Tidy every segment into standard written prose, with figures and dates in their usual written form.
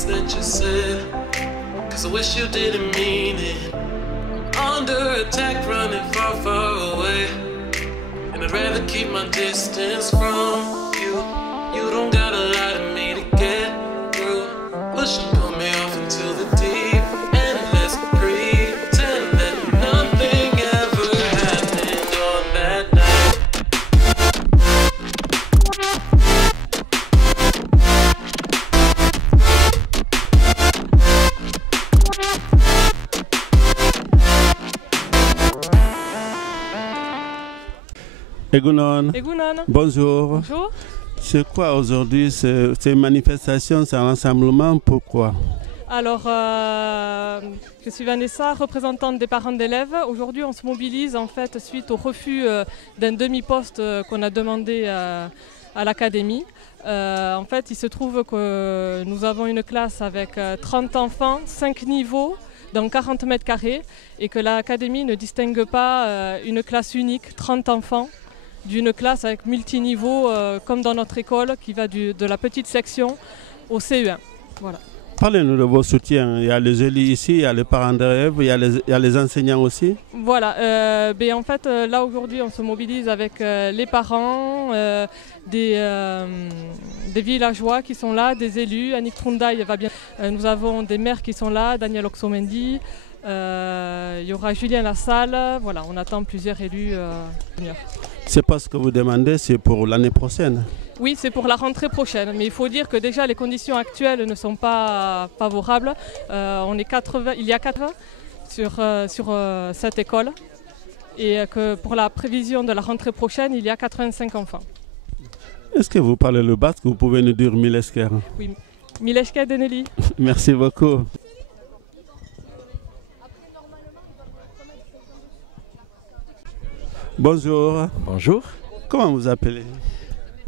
things that you said, 'cause I wish you didn't mean it. I'm under attack, running far, far away, and I'd rather keep my distance from you. You don't gotta lie to me to get through. Push and pull me off into the deep end. Let's pretend that nothing ever happened on that night. Egunon. Egunon. Bonjour. Bonjour. C'est quoi aujourd'hui? C'est une manifestation, c'est un rassemblement, pourquoi? Alors, je suis Vanessa, représentante des parents d'élèves. Aujourd'hui, on se mobilise en fait suite au refus d'un demi-poste qu'on a demandé à l'académie. En fait, il se trouve que nous avons une classe avec 30 enfants, 5 niveaux, dans 40 mètres carrés, et que l'académie ne distingue pas une classe unique, 30 enfants, d'une classe avec multiniveau, comme dans notre école, qui va de la petite section au CE1. Voilà. Parlez-nous de vos soutiens. Il y a les élus ici, il y a les parents d'élèves, il y a les enseignants aussi. Voilà, en fait, là aujourd'hui, on se mobilise avec les parents, des villageois qui sont là, des élus. Annick Trundaï va bien. Nous avons des maires qui sont là, Daniel Oxomendi. Il y aura Julien Lassalle. Voilà, on attend plusieurs élus venir. C'est pas ce que vous demandez, c'est pour l'année prochaine. Oui, c'est pour la rentrée prochaine, mais il faut dire que déjà les conditions actuelles ne sont pas favorables. Il y a 80 sur cette école, et que pour la prévision de la rentrée prochaine, il y a 85 enfants. Est-ce que vous parlez le basque? Vous pouvez nous dire Milesker? Oui, Milesker Deneli. Merci beaucoup. Bonjour. Bonjour. Comment vous appelez?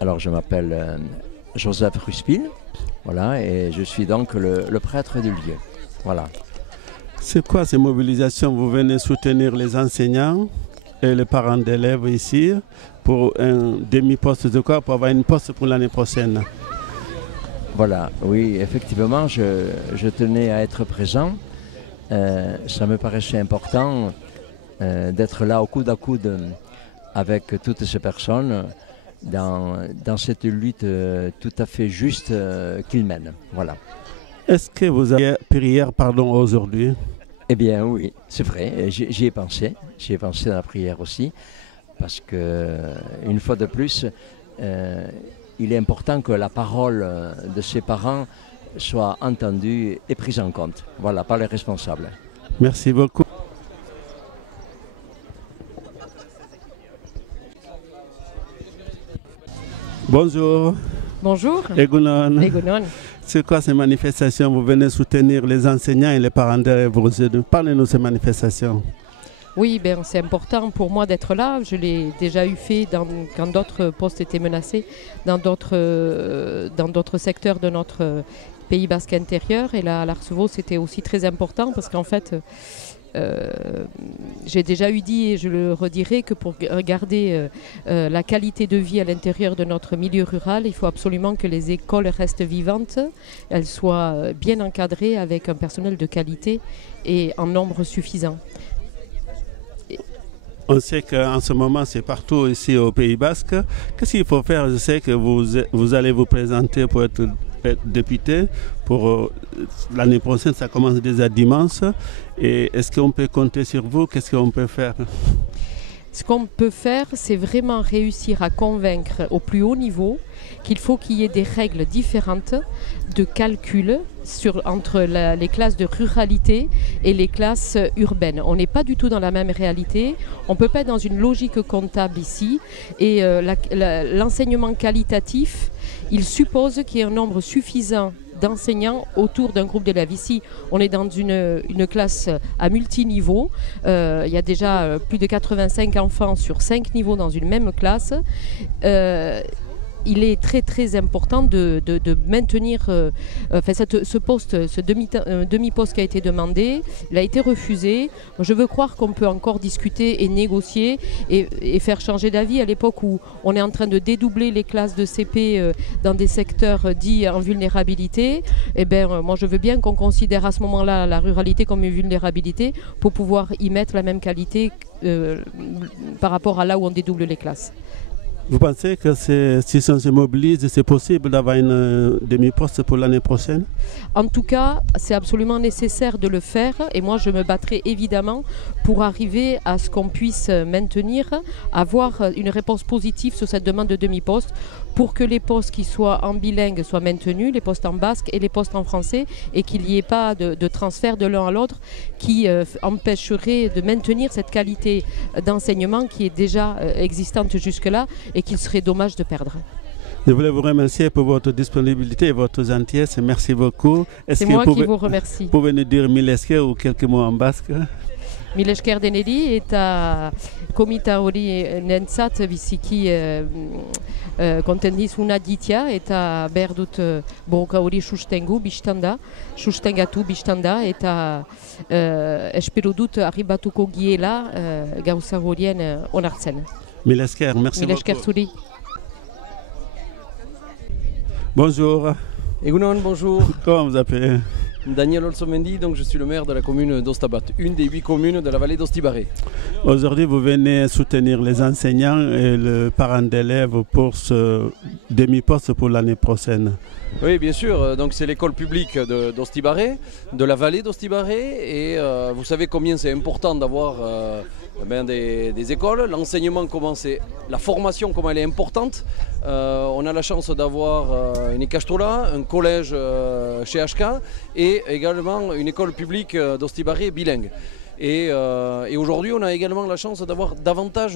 Alors je m'appelle Joseph Ruspil, voilà, et je suis donc le prêtre du lieu. Voilà. C'est quoi ces mobilisations? Vous venez soutenir les enseignants et les parents d'élèves ici pour un demi-poste de quoi? Pour avoir une poste pour l'année prochaine. Voilà, oui, effectivement, je tenais à être présent. Ça me paraissait important d'être là au coude à coude avec toutes ces personnes dans cette lutte tout à fait juste qu'ils mènent. Voilà. Est-ce que vous avez prière aujourd'hui? Eh bien oui, c'est vrai, j'y ai pensé dans la prière aussi, parce que une fois de plus, il est important que la parole de ses parents soit entendue et prise en compte, voilà, par les responsables. Merci beaucoup. Bonjour. Bonjour. Egunon. Egunon. C'est quoi ces manifestations? Vous venez soutenir les enseignants et les parents d'élèves. Parlez-nous de ces manifestations. Oui, c'est important pour moi d'être là. Je l'ai déjà eu fait quand d'autres postes étaient menacés dans d'autres secteurs de notre Pays basque intérieur. Et là, à l'Arcevo, c'était aussi très important parce qu'en fait, j'ai déjà dit et je le redirai que pour garder la qualité de vie à l'intérieur de notre milieu rural, il faut absolument que les écoles restent vivantes, elles soient bien encadrées avec un personnel de qualité et en nombre suffisant. On sait qu'en ce moment, c'est partout ici au Pays basque. Qu'est-ce qu'il faut faire? Je sais que vous allez vous présenter pour être député. Pour l'année prochaine, ça commence déjà dimanche. Et est-ce qu'on peut compter sur vous? Qu'est-ce qu'on peut faire? Ce qu'on peut faire, c'est vraiment réussir à convaincre au plus haut niveau qu'il faut qu'il y ait des règles différentes de calcul entre les classes de ruralité et les classes urbaines. On n'est pas du tout dans la même réalité, on ne peut pas être dans une logique comptable ici, et l'enseignement qualitatif, il suppose qu'il y ait un nombre suffisant d'enseignants autour d'un groupe d'élèves. Ici, on est dans une classe à multiniveau. Il y a déjà plus de 85 enfants sur 5 niveaux dans une même classe. il est très très important de maintenir ce poste, ce demi-poste qui a été demandé. Il a été refusé. Je veux croire qu'on peut encore discuter et négocier et faire changer d'avis. À l'époque où on est en train de dédoubler les classes de CP dans des secteurs dits en vulnérabilité, moi je veux bien qu'on considère à ce moment-là la ruralité comme une vulnérabilité pour pouvoir y mettre la même qualité par rapport à là où on dédouble les classes. Vous pensez que si on se mobilise, c'est possible d'avoir une demi-poste pour l'année prochaine? En tout cas, c'est absolument nécessaire de le faire et moi je me battrai évidemment pour arriver à ce qu'on puisse maintenir, avoir une réponse positive sur cette demande de demi-poste pour que les postes qui soient en bilingue soient maintenus, les postes en basque et les postes en français, et qu'il n'y ait pas de transfert de l'un à l'autre qui empêcherait de maintenir cette qualité d'enseignement qui est déjà existante jusque-là et qu'il serait dommage de perdre. Je voulais vous remercier pour votre disponibilité et votre gentillesse. Merci beaucoup. C'est moi qui vous remercie. Pouvez nous dire milesker ou quelques mots en basque? Milesker deneri eta komita hori nentzat biziki kontendizuna ditia eta behar dut borroka hori sustengatu bistanda eta espero dut arribatuko giela gauza horien onartzen. Milesker, merci Milesker beaucoup. zuri. Bonjour. Egunon, bonjour. Comment vous appelez? Daniel Olsomendi, donc je suis le maire de la commune d'Ostabat, une des 8 communes de la vallée d'Ostibaré. Aujourd'hui, vous venez soutenir les enseignants et le parent d'élèves pour ce demi-poste pour l'année prochaine. Oui, bien sûr. Donc c'est l'école publique d'Ostibaré, de la vallée d'Ostibaré, et vous savez combien c'est important d'avoir des écoles. L'enseignement, la formation, comment elle est importante. On a la chance d'avoir une Ikastola, un collège chez HK et également une école publique d'Ostibaré bilingue. Et aujourd'hui, on a également la chance d'avoir davantage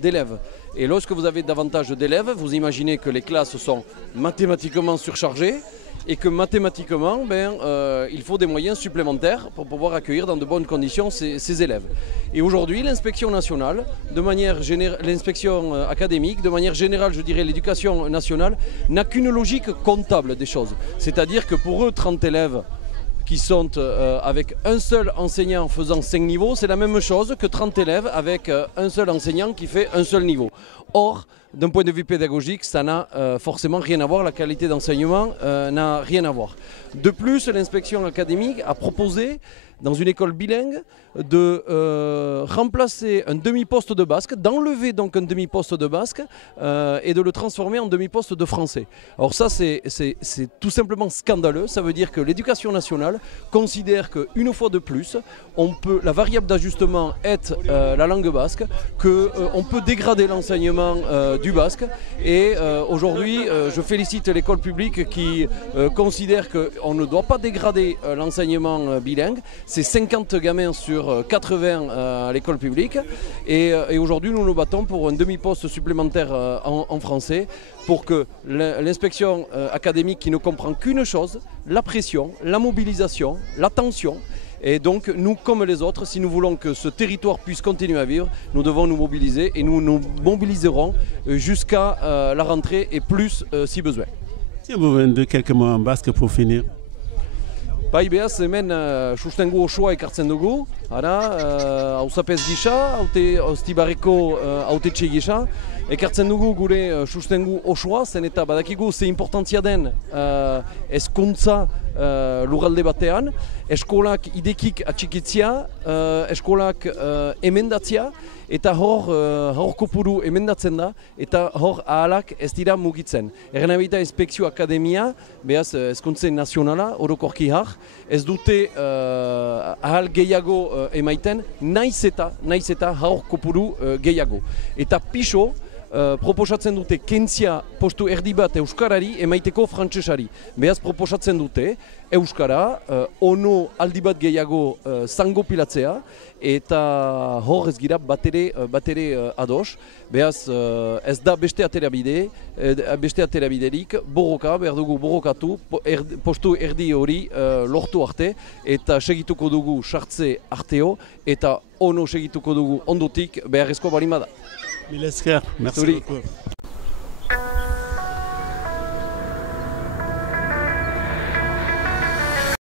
d'élèves. Et lorsque vous avez davantage d'élèves, vous imaginez que les classes sont mathématiquement surchargées et que mathématiquement, il faut des moyens supplémentaires pour pouvoir accueillir dans de bonnes conditions ces élèves. Et aujourd'hui, l'inspection nationale, l'inspection académique, de manière générale, je dirais l'éducation nationale, n'a qu'une logique comptable des choses. C'est-à-dire que pour eux, 30 élèves qui sont avec un seul enseignant faisant 5 niveaux, c'est la même chose que 30 élèves avec un seul enseignant qui fait un seul niveau. Or, d'un point de vue pédagogique, ça n'a forcément rien à voir, la qualité d'enseignement n'a rien à voir. De plus, l'inspection académique a proposé, dans une école bilingue, de remplacer un demi-poste de basque, d'enlever donc un demi-poste de basque et de le transformer en demi-poste de français. Alors ça, c'est tout simplement scandaleux. Ça veut dire que l'éducation nationale considère qu'une fois de plus, la variable d'ajustement est la langue basque, qu'on peut dégrader l'enseignement du basque. Et aujourd'hui, je félicite l'école publique qui considère qu'on ne doit pas dégrader l'enseignement bilingue. C'est 50 gamins sur 80 à l'école publique. Et aujourd'hui, nous nous battons pour un demi-poste supplémentaire en français pour que l'inspection académique, qui ne comprend qu'une chose, la pression, la mobilisation, la tension. Et donc, nous, comme les autres, si nous voulons que ce territoire puisse continuer à vivre, nous devons nous mobiliser et nous nous mobiliserons jusqu'à la rentrée et plus si besoin. Si vous venez de quelques mots en basque pour finir. Bai behaz, hemen sustengu osoa ekartzen dugu, hauzapez gisa, Ostibarreko hautetxe gisa, ekartzen dugu gure sustengu osoa, zen eta badakigu ze importantzia den hezkuntza lurralde batean, eskolak idekik atxikitzia, eskolak emendatzia, eta hor kopuru emendatzen da, eta hor ahalak ez dira mugitzen. Erren abita inspekzio akademia, behaz hezkuntzen nazionala, orokorki har, ez dute ahal gehiago emaiten, naiz eta hor kopuru gehiago. Eta pixo, proposatzen dute kentzia postu erdi bat euskarari emaiteko frantsesari. Behaz proposatzen dute euskara ono aldi bat gehiago zango pilatzea eta hor ez gira batere ados. Behaz ez da beste aterabiderik borroka, behar dugu borrokatu postu erdi hori lortu arte eta segituko dugu sartze arteo eta ono segituko dugu ondotik beharrezko balin bada. Milesker, merci beaucoup.